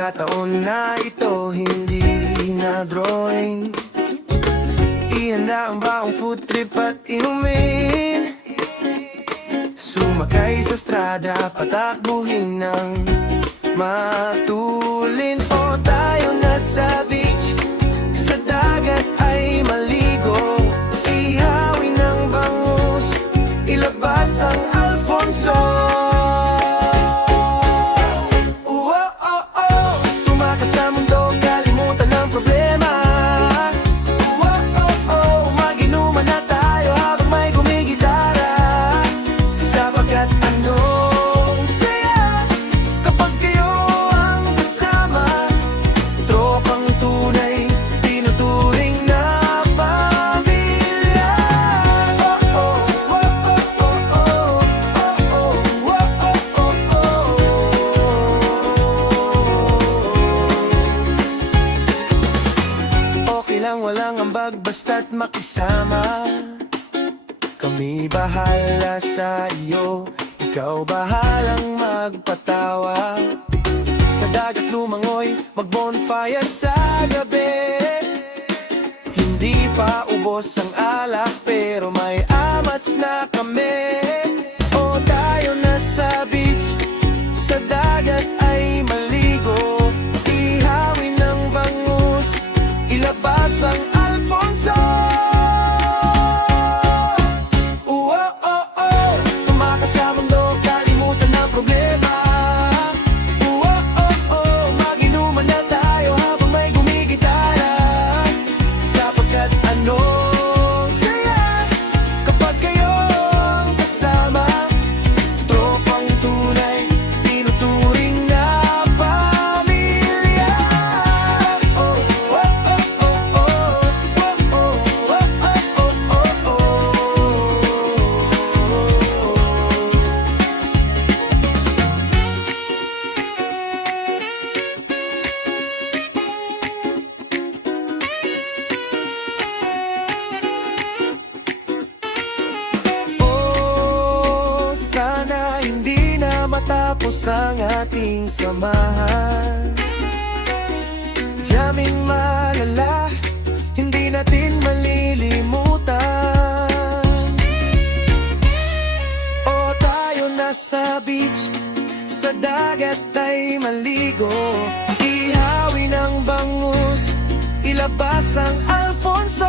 pagkakataon na ito hindi na drawing. Ihanda ang baong food trip at inumin. Sumakay sa strada, patakbuhin ng matulin. O tayo na sa beach, sa dagat ay maligo. Ihawin ng bangus, ilabas ang Alfonso. Tumakas sa mundo, kalimutan ang problema. Mag-inuman na tayo habang may gumigitara. Sapagkat anong saya kapag kayo ang kasama. Tropang tunay, tinuturing na pamilya. Okay lang, walang ambag, basta't makisama. Kami bahala sa iyo, ikaw bahalang magpatawa. Sa dagat lumangoy, mag-bonfire sa gabi. Hindi pa ubos ang alak, pero may amats na kami. O tayo na sa beach, sa dagat ay maligo. Ihawin ng bangus, ilabas ang Alfonso. Tumakas sa mundo, kalimutan ang problema. Mag-inuman na tayo habang may gumigitara. Sapagkat anong saya kapag kayo ang kasama. Tropang tunay, tinuturing na pamilya. Sana hindi na matapos ang ating samahan. Daming malala, hindi natin malilimutan. O tayo na sa beach, sa dagat ay maligo. Ihawin ang bangus, ilabas ang Alfonso.